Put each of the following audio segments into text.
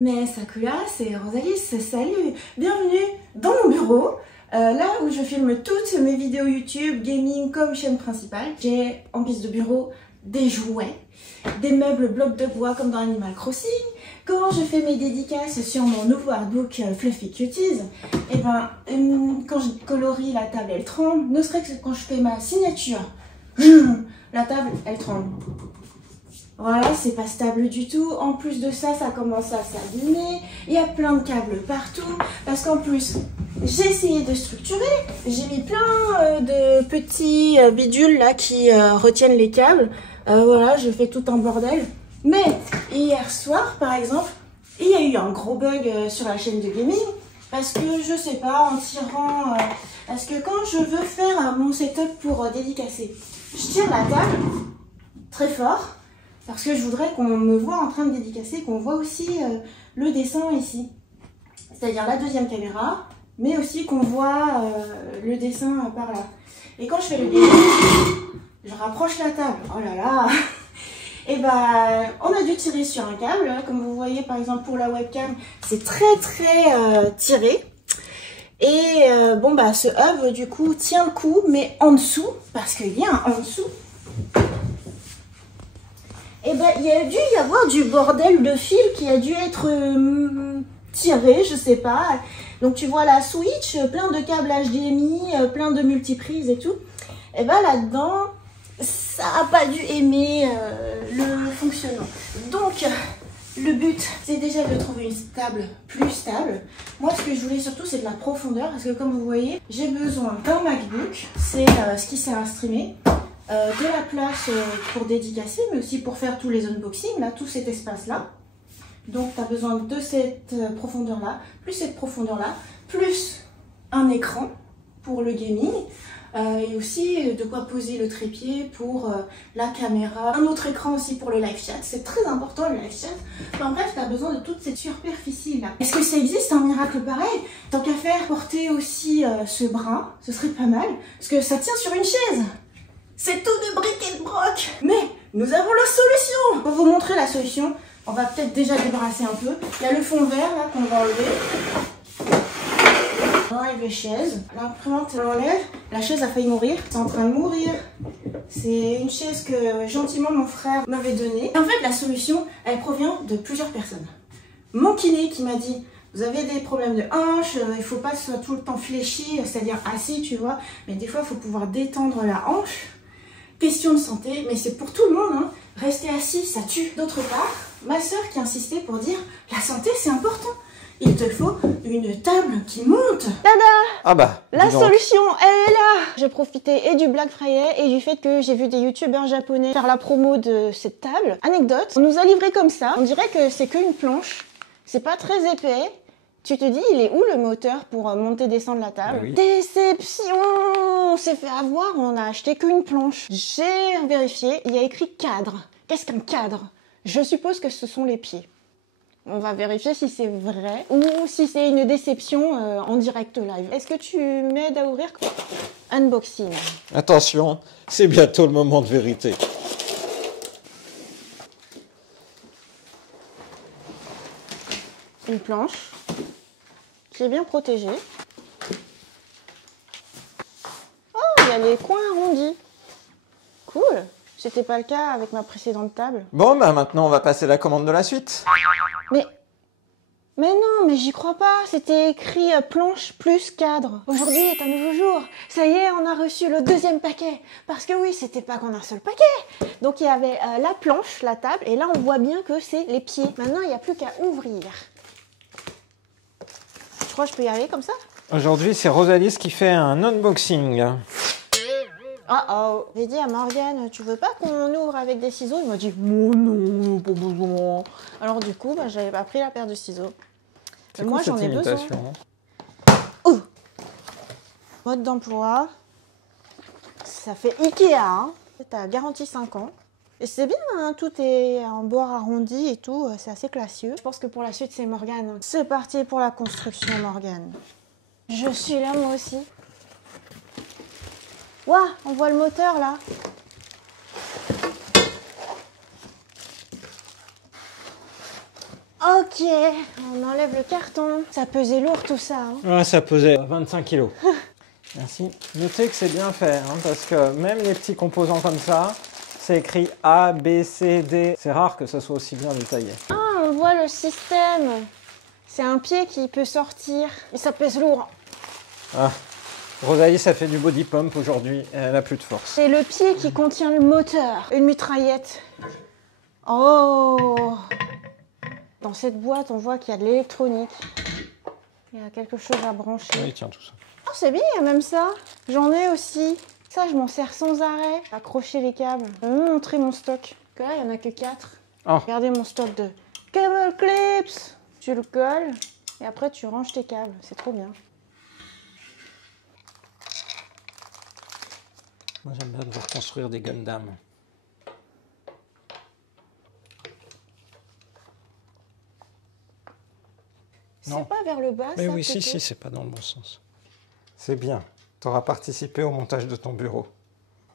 Mais Sakura, c'est Rosalie, salut, bienvenue dans mon bureau, là où je filme toutes mes vidéos YouTube, gaming comme chaîne principale. J'ai en piste de bureau des jouets, des meubles blocs de bois comme dans Animal Crossing. Quand je fais mes dédicaces sur mon nouveau artbook Fluffy Cuties, et ben, quand je colorie la table elle tremble, ne serait-ce que quand je fais ma signature, la table elle tremble. Voilà, c'est pas stable du tout. En plus de ça, ça commence à s'abîmer. Il y a plein de câbles partout. Parce qu'en plus, j'ai essayé de structurer. J'ai mis plein de petits bidules là qui retiennent les câbles. Voilà, je fais tout en bordel. Mais hier soir, par exemple, il y a eu un gros bug sur la chaîne de gaming. Parce que, je sais pas, en tirant... parce que quand je veux faire mon setup pour dédicacer, je tire la table très fort. Parce que je voudrais qu'on me voit en train de dédicacer, qu'on voit aussi le dessin ici. C'est-à-dire la deuxième caméra, mais aussi qu'on voit le dessin par là. Et quand je fais le dessin, je rapproche la table. Oh là là. Et bah, on a dû tirer sur un câble. Comme vous voyez, par exemple, pour la webcam, c'est très tiré. Et bon, bah, ce hub, du coup, tient le coup, mais en dessous, parce qu'il y a un en dessous. Et ben, il y a dû y avoir du bordel de fil qui a dû être tiré, je sais pas. Donc tu vois la switch, plein de câbles HDMI, plein de multiprises et tout. Et ben là-dedans, ça n'a pas dû aimer le fonctionnement. Donc le but, c'est déjà de trouver une table plus stable. Moi, ce que je voulais surtout, c'est de la profondeur. Parce que comme vous voyez, j'ai besoin d'un MacBook. C'est ce qui sert à streamer. De la place pour dédicacer, mais aussi pour faire tous les unboxings, là, tout cet espace-là. Donc, tu as besoin de cette profondeur-là, plus cette profondeur-là, plus un écran pour le gaming, et aussi de quoi poser le trépied pour la caméra. Un autre écran aussi pour le live chat, c'est très important le live chat. Enfin bref, tu as besoin de toute cette superficie-là. Est-ce que ça existe un miracle pareil? Tant qu'à faire, porter aussi ce bras, ce serait pas mal, parce que ça tient sur une chaise. C'est tout de briques et de broc. Mais nous avons la solution. Pour vous montrer la solution, on va peut-être déjà débarrasser un peu. Il y a le fond vert là qu'on va enlever. On enlève les chaises. L'imprimante, on l'enlève. La chaise a failli mourir. C'est en train de mourir. C'est une chaise que gentiment mon frère m'avait donnée. En fait, la solution, elle provient de plusieurs personnes. Mon kiné qui m'a dit... Vous avez des problèmes de hanche, il faut pas que ce soit tout le temps fléchi, c'est-à-dire assis, tu vois. Mais des fois, il faut pouvoir détendre la hanche. Question de santé, mais c'est pour tout le monde, hein. Rester assis, ça tue. D'autre part, ma soeur qui insistait pour dire la santé, c'est important. Il te faut une table qui monte. Tada! Ah bah, la solution, elle est là. J'ai profité et du Black Friday et du fait que j'ai vu des youtubeurs japonais faire la promo de cette table. Anecdote, on nous a livré comme ça. On dirait que c'est qu'une planche. C'est pas très épais. Tu te dis, il est où le moteur pour monter et descendre la table? Oui. Déception! On s'est fait avoir, on a acheté qu'une planche. J'ai vérifié, il y a écrit cadre. Qu'est-ce qu'un cadre? Je suppose que ce sont les pieds. On va vérifier si c'est vrai ou si c'est une déception en direct live. Est-ce que tu m'aides à ouvrir? Unboxing. Attention, c'est bientôt le moment de vérité. Une planche qui est bien protégée. Oh, il y a les coins arrondis. Cool. C'était pas le cas avec ma précédente table. Bon, bah maintenant on va passer la commande de la suite. Mais non, mais j'y crois pas. C'était écrit planche plus cadre. Aujourd'hui est un nouveau jour. Ça y est, on a reçu le deuxième paquet. Parce que oui, c'était pas qu'un seul paquet. Donc il y avait la planche, la table, et là on voit bien que c'est les pieds. Maintenant, il n'y a plus qu'à ouvrir. Je crois que je peux y aller comme ça? Aujourd'hui, c'est Rosalie qui fait un unboxing. Oh oh. J'ai dit à Morgane, tu veux pas qu'on ouvre avec des ciseaux? Il m'a dit, oh non, pas besoin. Alors du coup, bah, j'avais pas pris la paire de ciseaux. Moi, j'en ai besoin. Oh, mode d'emploi. Ça fait Ikea. Hein. T'as garantie 5 ans. Et c'est bien, hein, tout est en bord arrondi et tout, c'est assez classieux. Je pense que pour la suite, c'est Morgane. C'est parti pour la construction, Morgane. Je suis là, moi aussi. Waouh, on voit le moteur, là. Ok, on enlève le carton. Ça pesait lourd tout ça. Hein. Ouais, ça pesait 25 kilos. Merci. Notez que c'est bien fait, hein, parce que même les petits composants comme ça, c'est écrit A, B, C, D. C'est rare que ça soit aussi bien détaillé. Ah, on voit le système. C'est un pied qui peut sortir. Et ça pèse lourd. Ah, Rosalie, ça fait du body pump aujourd'hui, et elle a plus de force. C'est le pied qui contient le moteur. Une mitraillette. Oh! Dans cette boîte, on voit qu'il y a de l'électronique. Il y a quelque chose à brancher. Oui, tiens, tout ça. Oh, c'est bien, il y a même ça. J'en ai aussi. Ça, je m'en sers sans arrêt. Accrocher les câbles. Je vais vous montrer mon stock. Que là, il n'y en a que 4. Oh. Regardez mon stock de cable clips. Tu le colles et après, tu ranges tes câbles. C'est trop bien. Moi, j'aime bien devoir construire des Gundam. C'est pas vers le bas, mais ça, oui, si, c'est pas dans le bon sens. C'est bien. Tu auras participé au montage de ton bureau.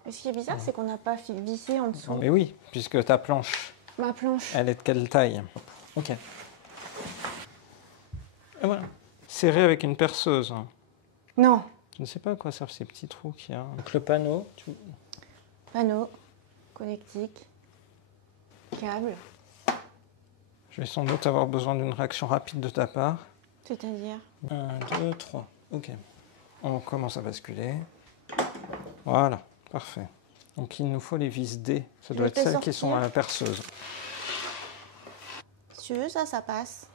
Mais ce qui est bizarre, c'est qu'on n'a pas vissé en dessous. Mais oui, puisque ta planche, Ma planche. elle est de quelle taille? Ok. Et voilà. Serré avec une perceuse. Non. Je ne sais pas à quoi servent ces petits trous qu'il y a. Donc le panneau. Panneau. Connectique. Câble. Je vais sans doute avoir besoin d'une réaction rapide de ta part. C'est-à-dire 1, 2, 3. Ok. On commence à basculer. Voilà, parfait. Donc il nous faut les vis D. Ça doit être celles qui sont à la perceuse. Si tu veux, ça passe.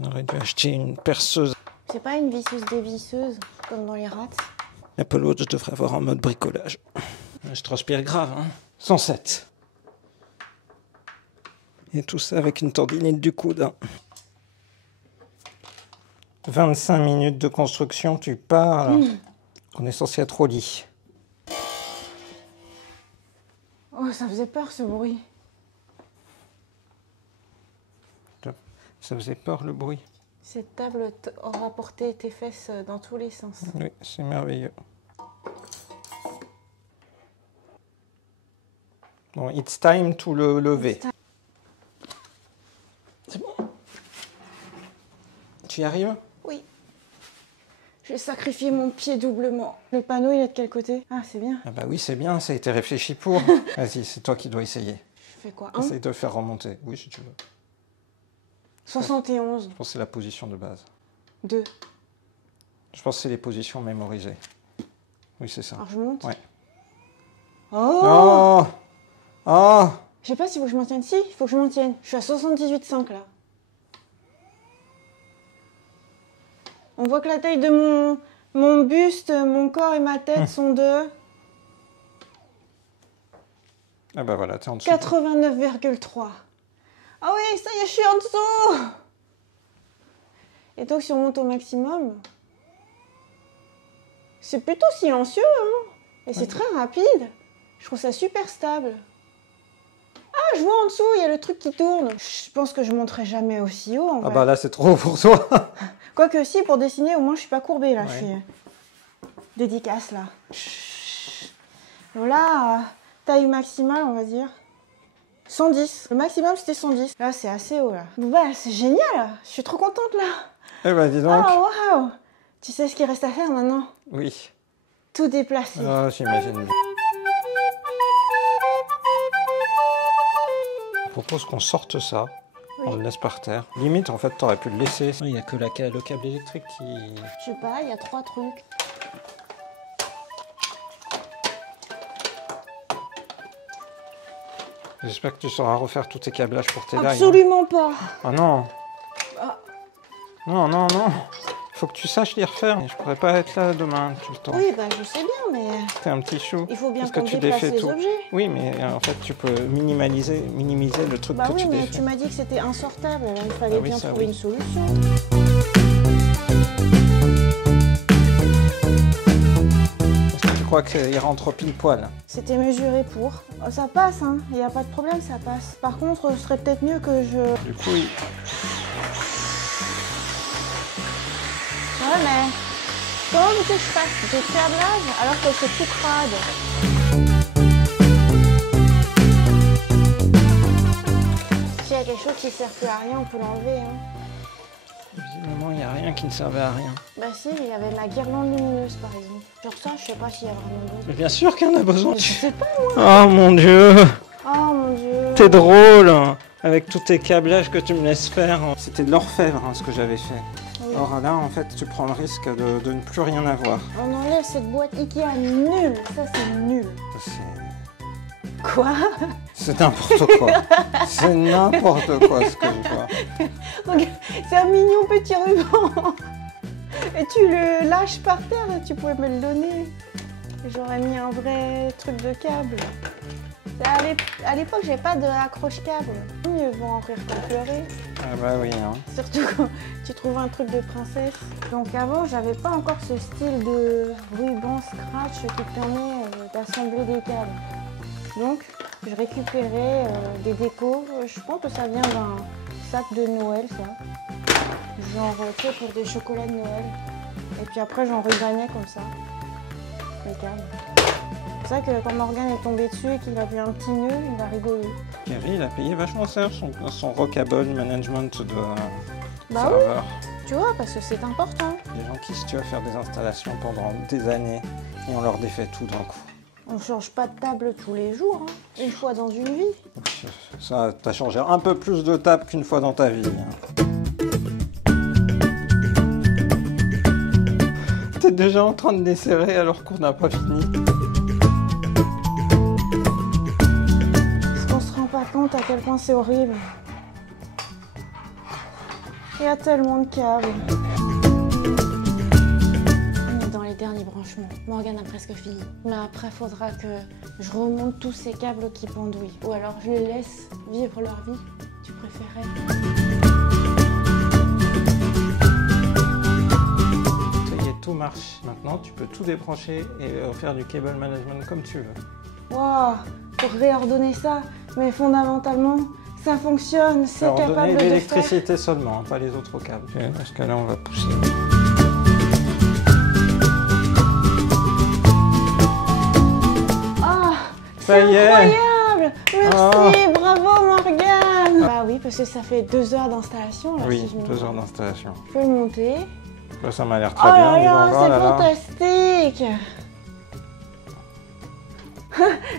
On aurait dû acheter une perceuse. C'est pas une visseuse dévisseuse, comme dans les rats. Apollo, je devrais avoir en mode bricolage. Je transpire grave, hein. 107. Et tout ça avec une tendinite du coude. Hein. 25 minutes de construction, tu pars. On est censé être au lit. Oh, ça faisait peur ce bruit. Ça faisait peur le bruit. Cette table aura porté tes fesses dans tous les sens. Oui, c'est merveilleux. Bon, it's time to le lever. C'est bon? Tu y arrives? Oui. J'ai sacrifié mon pied doublement. Le panneau, il est de quel côté? Ah, c'est bien. Ah bah oui, c'est bien, ça a été réfléchi pour. Vas-y, c'est toi qui dois essayer. Je fais quoi? Essaye de faire remonter. Oui, si tu veux. 71. Je pense que c'est la position de base. 2. Je pense que c'est les positions mémorisées. Oui, c'est ça. Alors je monte? Ouais. Oh! Oh! Oh! Je sais pas s'il faut que je m'en tienne. Si, il faut que je m'en tienne. Je suis à 78,5 là. On voit que la taille de mon buste, mon corps et ma tête sont de... Ah bah voilà, t'es en dessous. 89,3. Ah oui, ça y est, je suis en dessous. Et donc, si on monte au maximum, c'est plutôt silencieux, hein. Et c'est très rapide. Je trouve ça super stable. Ah, je vois en dessous, il y a le truc qui tourne. Je pense que je monterai jamais aussi haut, en vrai. Ah bah là, c'est trop haut pour toi. Quoique si, pour dessiner, au moins, je suis pas courbée, là. Ouais. Je suis dédicace, là. Voilà, taille maximale, on va dire. 110. Le maximum, c'était 110. Là, c'est assez haut, là. Bah, c'est génial. Je suis trop contente, là. Eh ben, dis donc. Ah, waouh. Tu sais ce qu'il reste à faire, maintenant? Oui. Tout déplacer. Ah, j'imagine bien. Je propose qu'on sorte ça. Oui. On le laisse par terre. Limite, en fait, t'aurais pu le laisser. Il n'y a que le câble électrique qui... Je sais pas, il y a 3 trucs. J'espère que tu sauras refaire tous tes câblages pour tes lives. Absolument pas. Ah non. Ah. Non, non, non. Faut que tu saches les refaire. Je pourrais pas être là demain tout le temps. Oui, bah je sais bien, mais... T'es un petit chou. Il faut bien que tu déplace défais les tout. objets. Oui, mais en fait, tu peux minimiser le truc que tu défais. Bah oui, mais tu m'as dit que c'était insortable, alors il fallait bien trouver une solution. Je crois qu'il rentre pile poil. C'était mesuré pour. Oh, ça passe, hein. Il n'y a pas de problème, ça passe. Par contre, ce serait peut-être mieux que je... Du coup, Ouais, mais... Comment veux-tu que je fasse des câblages alors que c'est tout crade? S'il y a quelque chose qui ne sert plus à rien, on peut l'enlever. Hein. Visiblement, il n'y a rien qui ne servait à rien. Bah si, il y avait de la guirlande lumineuse par exemple. Genre ça, je sais pas s'il y a vraiment besoin. Mais bien sûr qu'il y en a besoin. Je sais pas moi. Oh mon Dieu. Oh mon Dieu. T'es drôle avec tous tes câblages que tu me laisses faire. C'était de l'orfèvre ce que j'avais fait. Oui. Or là, en fait, tu prends le risque de ne plus rien avoir. On enlève cette boîte Ikea nulle. Ça, c'est nul. Quoi? C'est n'importe quoi. C'est n'importe quoi ce que je vois. Regarde, c'est un mignon petit ruban. Et tu le lâches par terre, tu pouvais me le donner. J'aurais mis un vrai truc de câble. À l'époque, j'ai pas d'accroche-câble. Mieux vaut en rire qu'en pleurer. Ah bah oui. Hein. Surtout quand tu trouves un truc de princesse. Donc avant, j'avais pas encore ce style de ruban scratch qui permet d'assembler des câbles. Donc, je récupérais des décos. Je pense que ça vient d'un sac de Noël, ça. Genre, tu sais, pour des chocolats de Noël. Et puis après, j'en rubanais comme ça. Les câbles. C'est vrai que quand Morgane est tombé dessus et qu'il a vu un petit nœud, il a rigolé. Kerry, il a payé vachement cher son Rockable management de bah serveur. Oui, tu vois, parce que c'est important. Les gens qui se tuent à faire des installations pendant des années et on leur défait tout d'un coup. On change pas de table tous les jours, hein. Une fois dans une vie. Ça, t'as changé un peu plus de table qu'une fois dans ta vie. Hein. T'es déjà en train de desserrer alors qu'on n'a pas fini. Est-ce qu'on se rend pas compte à quel point c'est horrible? Il y a tellement de câbles. Dernier branchement. Morgane a presque fini. Mais après, faudra que je remonte tous ces câbles qui pendouillent. Ou alors je les laisse vivre leur vie. Tu préférais? Ça y est, tout marche. Maintenant, tu peux tout débrancher et faire du cable management comme tu veux. Waouh! Pour réordonner ça, mais fondamentalement, ça fonctionne. C'est capable de faire... l'électricité seulement, hein, pas les autres câbles. Parce que là, on va pousser. Ça y est! Incroyable! Merci, bravo Morgane! Bah oui, parce que ça fait 2 heures d'installation. Oui, si 2 heures d'installation. Je peux le monter. Là, ça m'a l'air très bien. C'est fantastique!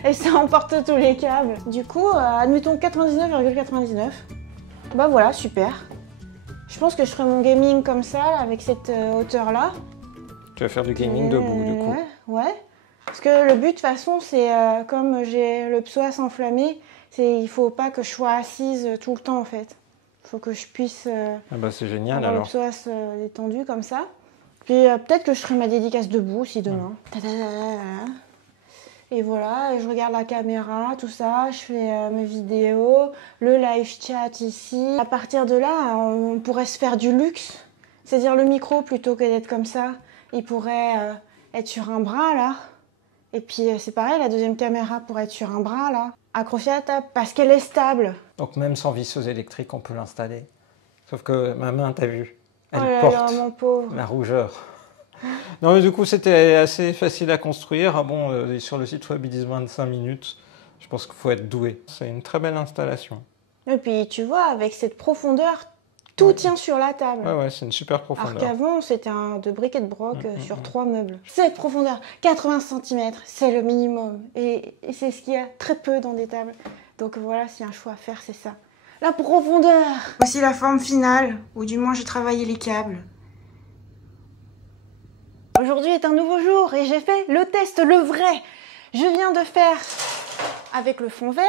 Et ça emporte tous les câbles. Du coup, admettons 99,99. Bah voilà, super. Je pense que je ferai mon gaming comme ça, avec cette hauteur-là. Tu vas faire du gaming debout, du coup. Ouais. Parce que le but, de toute façon, c'est comme j'ai le psoas enflammé, il faut pas que je sois assise tout le temps, en fait. Il faut que je puisse ah bah c'est génial, avoir alors. le psoas détendu, comme ça. Puis peut-être que je ferai ma dédicace debout aussi demain. Et voilà, je regarde la caméra, tout ça, je fais mes vidéos, le live chat ici. À partir de là, on pourrait se faire du luxe. C'est-à-dire le micro, plutôt que d'être comme ça, il pourrait être sur un bras, là. Et puis c'est pareil, la deuxième caméra pourrait être sur un bras, là, accrochée à la table, parce qu'elle est stable. Donc même sans visseuse électrique, on peut l'installer. Sauf que ma main, t'as vu, elle porte mon pauvre. La rougeur. Non mais du coup, c'était assez facile à construire. Ah bon, sur le site web, ils disent 25 minutes. Je pense qu'il faut être doué. C'est une très belle installation. Et puis tu vois, avec cette profondeur, tout tient sur la table. Ouais, c'est une super profondeur. Alors qu'avant, c'était de briquet de broc sur 3 meubles. Cette profondeur, 80 cm, c'est le minimum. Et c'est ce qu'il y a très peu dans des tables. Donc voilà, s'il y a un choix à faire, c'est ça. La profondeur! Voici la forme finale, ou du moins j'ai travaillé les câbles. Aujourd'hui est un nouveau jour et j'ai fait le test, le vrai. Je viens de faire, avec le fond vert,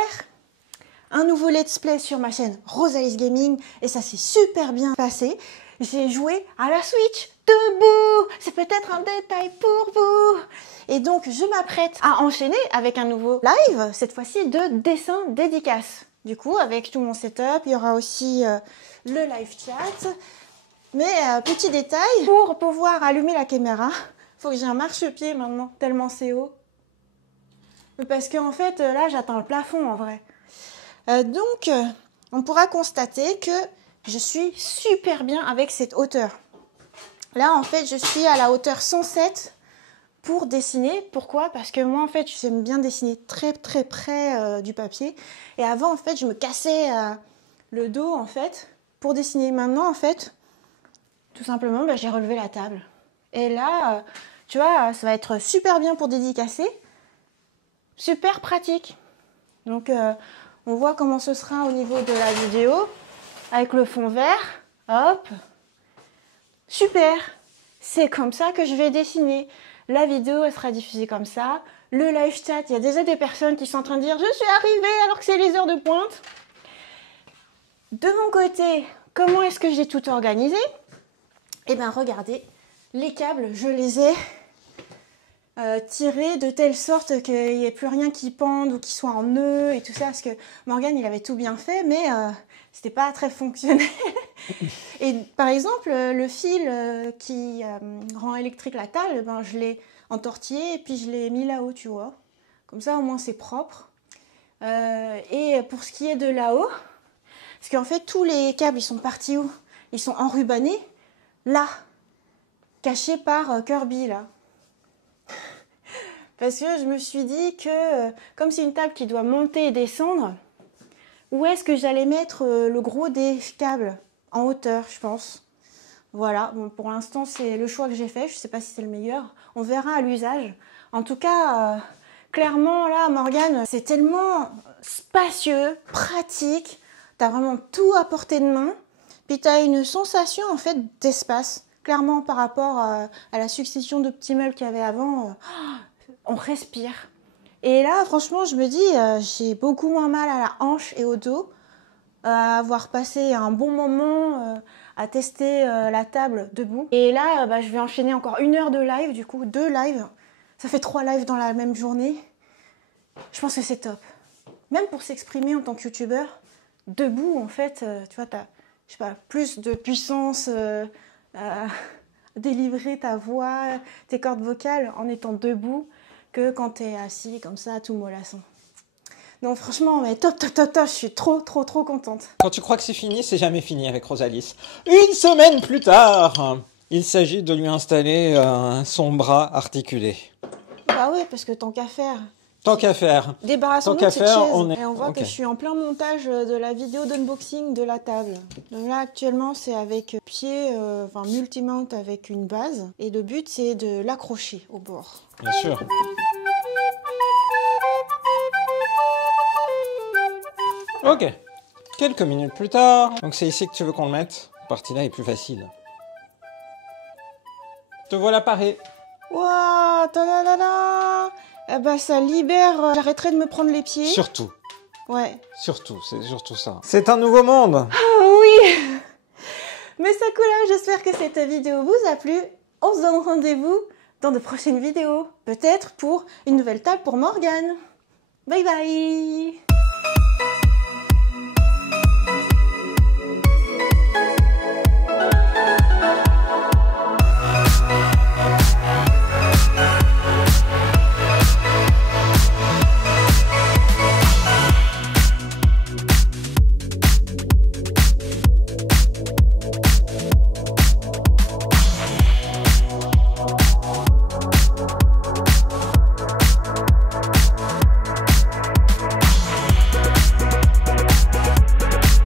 un nouveau let's play sur ma chaîne Rosalys Gaming et ça s'est super bien passé. J'ai joué à la Switch debout. C'est peut-être un détail pour vous. Et donc je m'apprête à enchaîner avec un nouveau live, cette fois-ci de dessin dédicace. Du coup, avec tout mon setup, il y aura aussi le live chat. Mais petit détail, pour pouvoir allumer la caméra, il faut que j'ai un marchepied maintenant, tellement c'est haut. Parce qu'en fait, là, j'atteins le plafond en vrai. Donc, on pourra constater que je suis super bien avec cette hauteur. Là, en fait, je suis à la hauteur 107 pour dessiner. Pourquoi? Parce que moi, en fait, j'aime bien dessiner très très près du papier. Et avant, en fait, je me cassais le dos, en fait, pour dessiner. Maintenant, en fait, tout simplement, bah, j'ai relevé la table. Et là, tu vois, ça va être super bien pour dédicacer. Super pratique. Donc, on voit comment ce sera au niveau de la vidéo. Avec le fond vert. Hop. Super. C'est comme ça que je vais dessiner. La vidéo, elle sera diffusée comme ça. Le live chat, il y a déjà des personnes qui sont en train de dire « Je suis arrivée alors que c'est les heures de pointe ». De mon côté, comment est-ce que j'ai tout organisé? Eh bien, regardez, les câbles, je les ai tirés de telle sorte qu'il n'y ait plus rien qui pende ou qui soit en nœud et tout ça. Parce que Morgane, il avait tout bien fait, mais c'était pas très fonctionnel. Et par exemple, le fil qui rend électrique la table, ben, je l'ai entortillé et puis je l'ai mis là-haut, tu vois. Comme ça, au moins, c'est propre. Et pour ce qui est de là-haut, parce qu'en fait, tous les câbles, ils sont partis où? Ils sont enrubannés, là, cachés par Kirby, là. Parce que je me suis dit que, comme c'est une table qui doit monter et descendre, où est-ce que j'allais mettre le gros des câbles? En hauteur, je pense. Voilà, bon, pour l'instant, c'est le choix que j'ai fait. Je ne sais pas si c'est le meilleur. On verra à l'usage. En tout cas, clairement, là, Morgane, c'est tellement spacieux, pratique. Tu as vraiment tout à portée de main. Puis tu as une sensation, en fait, d'espace. Clairement, par rapport à la succession de petits meubles qu'il y avait avant, on respire. Et là, franchement, je me dis, j'ai beaucoup moins mal à la hanche et au dos. À avoir passé un bon moment à tester la table debout. Et là, bah, je vais enchaîner encore 1 heure de live, du coup 2 lives. Ça fait 3 lives dans la même journée. Je pense que c'est top. Même pour s'exprimer en tant que youtubeur, debout, en fait, tu vois, t'as, je sais pas, plus de puissance à délivrer ta voix, tes cordes vocales en étant debout que quand t'es assis comme ça, tout mollasson. Donc franchement, mais top, je suis trop contente. Quand tu crois que c'est fini, c'est jamais fini avec Rosalis. 1 semaine plus tard, il s'agit de lui installer son bras articulé. Bah oui, parce que tant qu'à faire. Tant qu'à faire. Débarrassons-nous de cette chaise. Et on voit okay. que je suis en plein montage de la vidéo d'unboxing de la table. Donc là, actuellement, c'est avec pied, enfin multimount avec une base. Et le but, c'est de l'accrocher au bord. Bien sûr. Ok, quelques minutes plus tard, donc c'est ici que tu veux qu'on le mette. La partie là est plus facile. Te voilà paré. Waouh, ta-da-da-da. Eh ben ça libère, j'arrêterai de me prendre les pieds. Surtout. Ouais. Surtout, c'est surtout ça. C'est un nouveau monde. Ah oui. Mais ça cool, j'espère que cette vidéo vous a plu. On se donne rendez-vous dans de prochaines vidéos. Peut-être pour une nouvelle table pour Morgane. Bye bye.